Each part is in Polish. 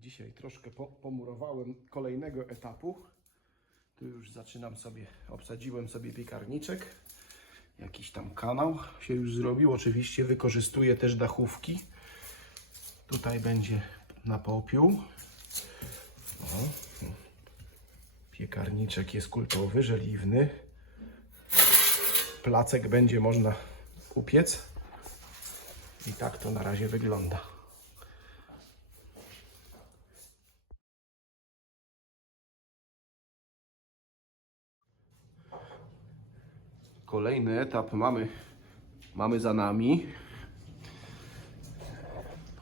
Dzisiaj troszkę po, pomurowałem kolejnego etapu. Tu już zaczynam sobie, obsadziłem sobie piekarniczek. Jakiś tam kanał się już zrobił. Oczywiście wykorzystuję też dachówki. Tutaj będzie na popiół. O. Piekarniczek jest kultowy, żeliwny. Placek będzie można upiec. I tak to na razie wygląda. Kolejny etap mamy, mamy za nami.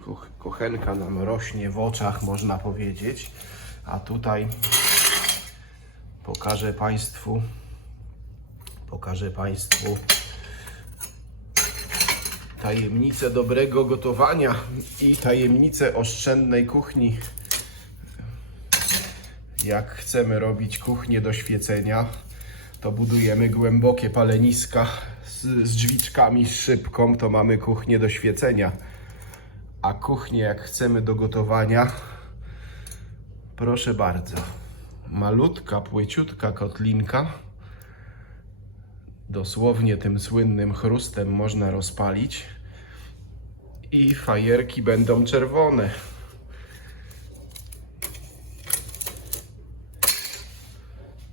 Kuch- Kuchenka nam rośnie w oczach, można powiedzieć. A tutaj pokażę Państwu, pokażę Państwu tajemnicę dobrego gotowania i tajemnicę oszczędnej kuchni. Jak chcemy robić kuchnię do świecenia, to budujemy głębokie paleniska z, z drzwiczkami, z szybką, to mamy kuchnię do świecenia. A kuchnię jak chcemy do gotowania, proszę bardzo, malutka, płyciutka kotlinka, dosłownie tym słynnym chrustem można rozpalić i fajerki będą czerwone.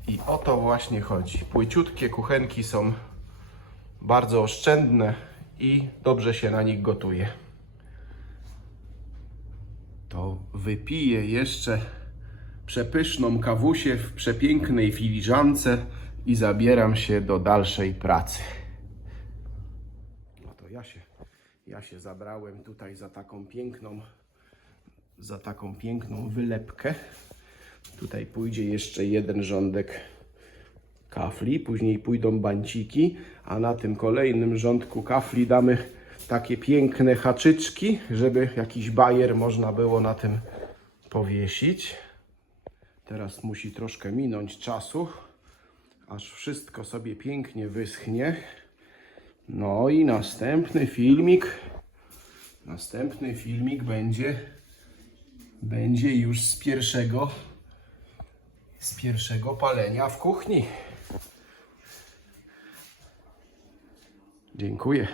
I o to właśnie chodzi. Płyciutkie kuchenki są bardzo oszczędne i dobrze się na nich gotuje. To wypiję jeszcze przepyszną kawusię w przepięknej filiżance i zabieram się do dalszej pracy. No to ja się, ja się zabrałem tutaj za taką piękną, za taką piękną wylepkę. Tutaj pójdzie jeszcze jeden rządek kafli, później pójdą banciki, a na tym kolejnym rządku kafli damy takie piękne haczyczki, żeby jakiś bajer można było na tym powiesić. Teraz musi troszkę minąć czasu, aż wszystko sobie pięknie wyschnie. No i następny filmik, następny filmik będzie, będzie już z pierwszego z pierwszego palenia w kuchni. Dziękuję.